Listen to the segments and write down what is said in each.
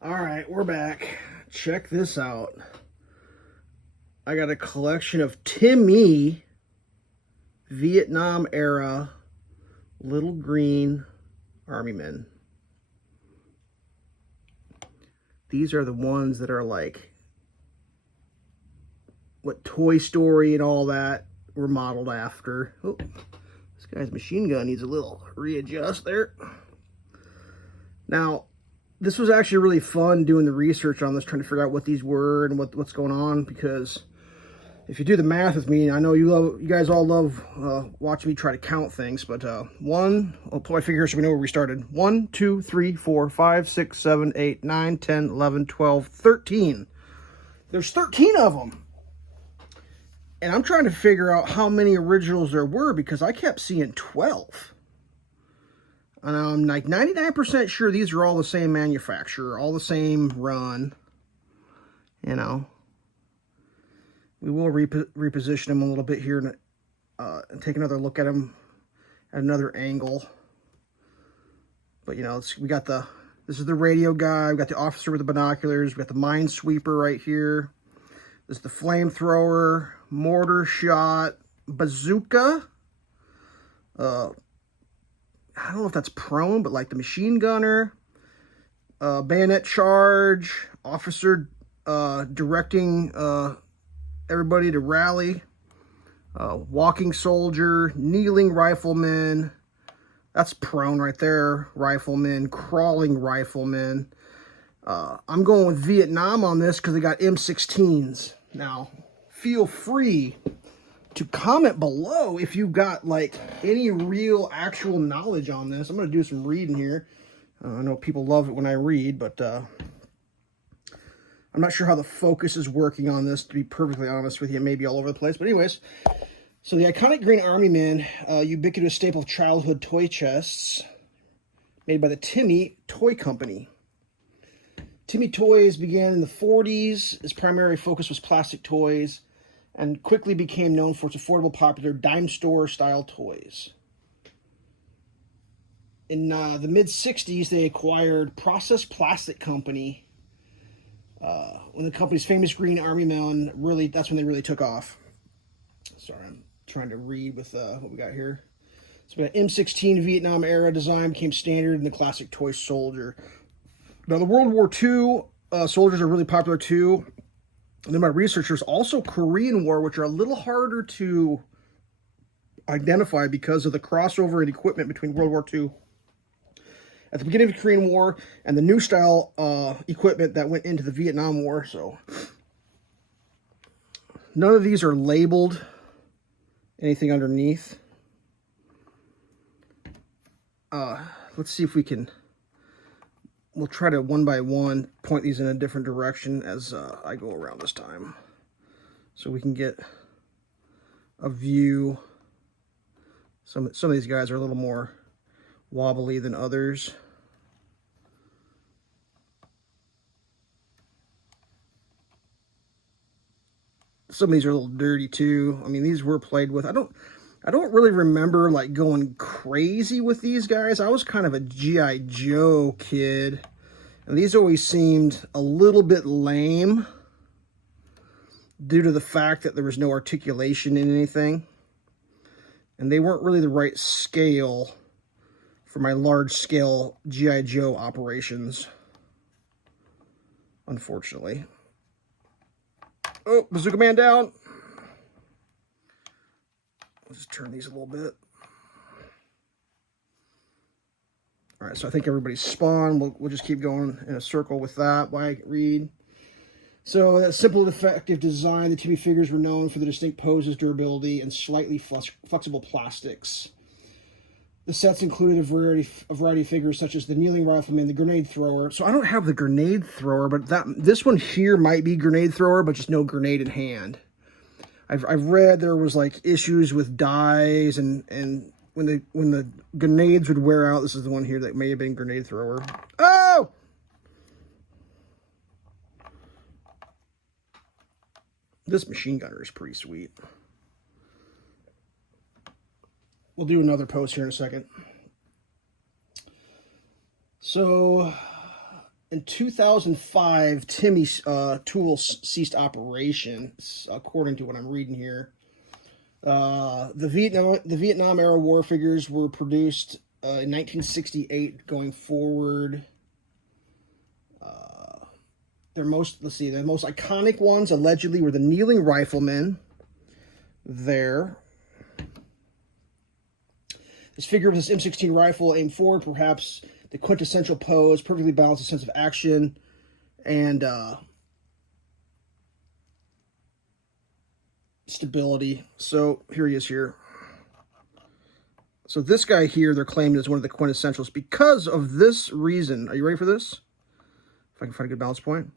All right, we're back. Check this out. I got a collection of Timmy Vietnam era little green army men. These are the ones that are like what Toy Story and all that were modeled after. Oh, this guy's machine gun needs a little readjust there. Now, this was actually really fun doing the research on this, trying to figure out what these were and what's going on, because if you do the math with me, I know you guys all love watching me try to count things, but I'll put my finger here so we know where we started. 1, 2, 3, 4, 5, 6, 7, 8, 9, 10, 11, 12, 13. There's 13 of them. And I'm trying to figure out how many originals there were, because I kept seeing 12. And I'm like 99% sure these are all the same manufacturer, all the same run. You know, we will reposition them a little bit here and take another look at them at another angle. But you know, this is the radio guy. We got the officer with the binoculars. We got the minesweeper right here. This is the flamethrower, mortar shot, bazooka. I don't know if that's prone, but like the machine gunner, bayonet charge, officer directing everybody to rally, walking soldier, kneeling rifleman. That's prone right there. Rifleman, crawling rifleman. I'm going with Vietnam on this because they got M16s. Now, feel free to comment below if you've got like any real actual knowledge on this. I'm going to do some reading here. I know people love it when I read, but I'm not sure how the focus is working on this, to be perfectly honest with you. It may be all over the place, but anyways. So the iconic green army man, ubiquitous staple of childhood toy chests, made by the Timmy Toy Company. Timmy Toys began in the 40s. Its primary focus was plastic toys, and quickly became known for its affordable, popular dime store style toys. In the mid-60s, they acquired Process Plastic Company. When the company's famous green army man, that's when they really took off. Sorry, I'm trying to read with what we got here. So we got M16 Vietnam era design became standard in the classic toy soldier. Now the World War II soldiers are really popular too. And then my research, there's also Korean War, which are a little harder to identify because of the crossover in equipment between World War II at the beginning of the Korean War and the new style equipment that went into the Vietnam War. So none of these are labeled anything underneath. Let's see if we'll try to one by one point these in a different direction as I go around this time, so we can get a view. Some of these guys are a little more wobbly than others. Some of these are a little dirty too. I mean, these were played with. I don't really remember like going crazy with these guys. I was kind of a G.I. Joe kid, and these always seemed a little bit lame due to the fact that there was no articulation in anything, and they weren't really the right scale for my large-scale G.I. Joe operations, unfortunately. Oh, Bazooka Man down. Let's just turn these a little bit. All right, so I think everybody's spawned. We'll just keep going in a circle with that while I read. So that simple and effective design, the Timmy figures were known for the distinct poses, durability, and slightly flexible plastics. The sets included a variety of figures such as the kneeling rifleman, the grenade thrower. So I don't have the grenade thrower, but this one here might be grenade thrower, but just no grenade in hand. I've read there was like issues with dyes and when the grenades would wear out. This is the one here that may have been grenade thrower. Oh! This machine gunner is pretty sweet. We'll do another post here in a second. So in 2005, Timmy's tools ceased operation, according to what I'm reading here. The Vietnam era war figures were produced in 1968 going forward. The most iconic ones allegedly were the kneeling rifleman. There. This figure with this M16 rifle aimed forward, perhaps the quintessential pose, perfectly balanced a sense of action, and stability. So here he is here. So this guy here, they're claiming is one of the quintessentials because of this reason. Are you ready for this? If I can find a good balance point.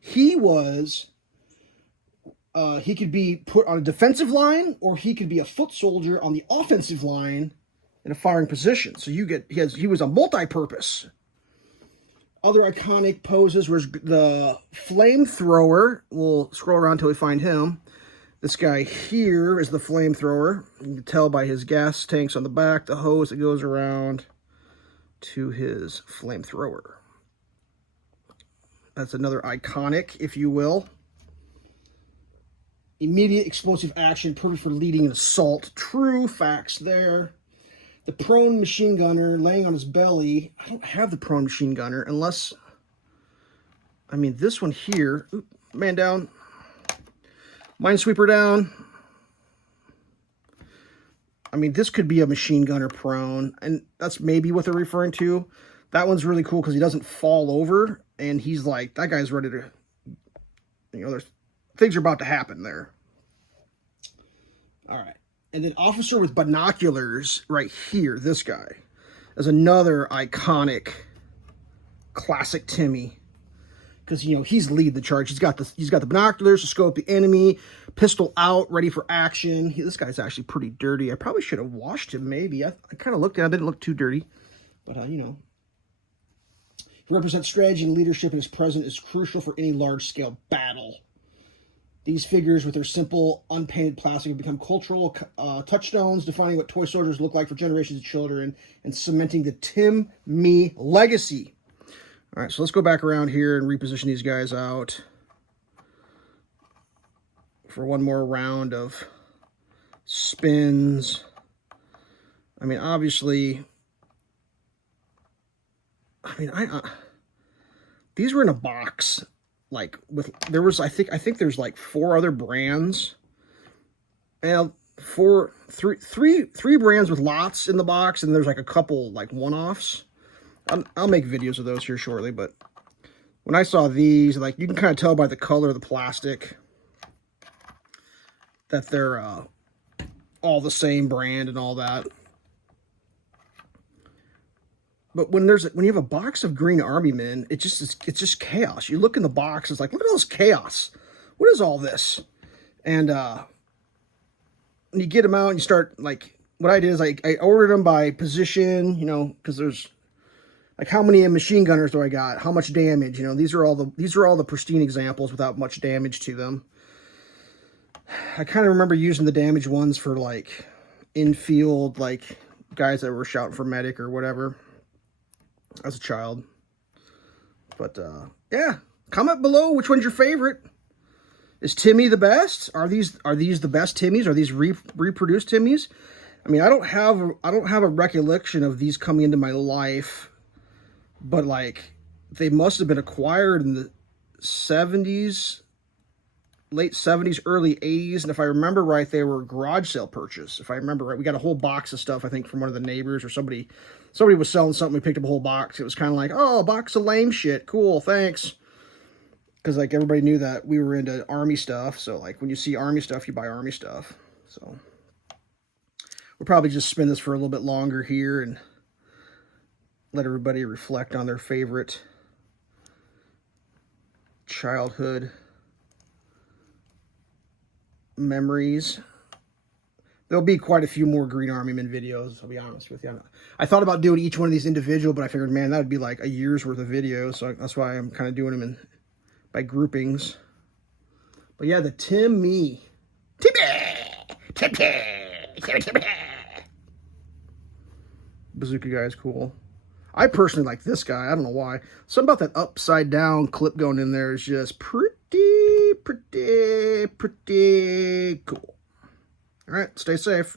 He was, he could be put on a defensive line, or he could be a foot soldier on the offensive line in a firing position. So he was a multi-purpose. Other iconic poses was the flamethrower. We'll scroll around until we find him. This guy here is the flamethrower. You can tell by his gas tanks on the back, the hose that goes around to his flamethrower. That's another iconic, if you will. Immediate explosive action, perfect for leading an assault. True facts there. The prone machine gunner laying on his belly. I don't have the prone machine gunner unless, I mean, this one here. Oop, man down. Minesweeper down. I mean, this could be a machine gunner prone, and that's maybe what they're referring to. That one's really cool because he doesn't fall over, and he's like, that guy's ready to, there's things are about to happen there. All right. And then Officer with Binoculars right here, this guy, is another iconic classic Timmy. Because, he's leading the charge. He's got the binoculars to scope the enemy, pistol out, ready for action. This guy's actually pretty dirty. I probably should have washed him, maybe. I kind of looked at him. Didn't look too dirty. But, He represents strategy and leadership, and his presence is crucial for any large-scale battle. These figures, with their simple, unpainted plastic, have become cultural touchstones, defining what toy soldiers look like for generations of children and cementing the Timmy legacy. All right, so let's go back around here and reposition these guys out for one more round of spins. I mean, obviously, these were in a box. I think there's like 4 other brands, and three brands with lots in the box, and there's like a couple like one-offs. I'll make videos of those here shortly, but when I saw these, like, you can kind of tell by the color of the plastic that they're all the same brand and all that. But when you have a box of Green Army Men, it's just chaos. You look in the box, it's like, look at all this chaos. What is all this? And when you get them out and you start, like, what I did is I ordered them by position, because there's like, how many machine gunners do I got? How much damage? These are all the pristine examples without much damage to them. I kind of remember using the damaged ones for like infield, like guys that were shouting for medic or whatever as a child. But yeah, comment below which one's your favorite. Is Timmy the best? Are these the best Timmys? Are these reproduced Timmys? I mean, I don't have a recollection of these coming into my life, but like they must have been acquired in the 70s, late 70s, early 80s, and if I remember right, they were garage sale purchase. If I remember right, we got a whole box of stuff, I think, from one of the neighbors, or somebody was selling something. We picked up a whole box. It was kind of like, oh, a box of lame shit. Cool, thanks. Because like everybody knew that we were into Army stuff. So like when you see Army stuff, you buy Army stuff. So we'll probably just spin this for a little bit longer here and let everybody reflect on their favorite childhood memories. There'll be quite a few more Green Army Men videos, I'll be honest with you. I thought about doing each one of these individual, but I figured, man, that would be like a year's worth of videos, so that's why I'm kind of doing them by groupings. But yeah, the Timmy. Bazooka guy is cool. I personally like this guy. I don't know why. Something about that upside down clip going in there is just pretty cool. All right, stay safe.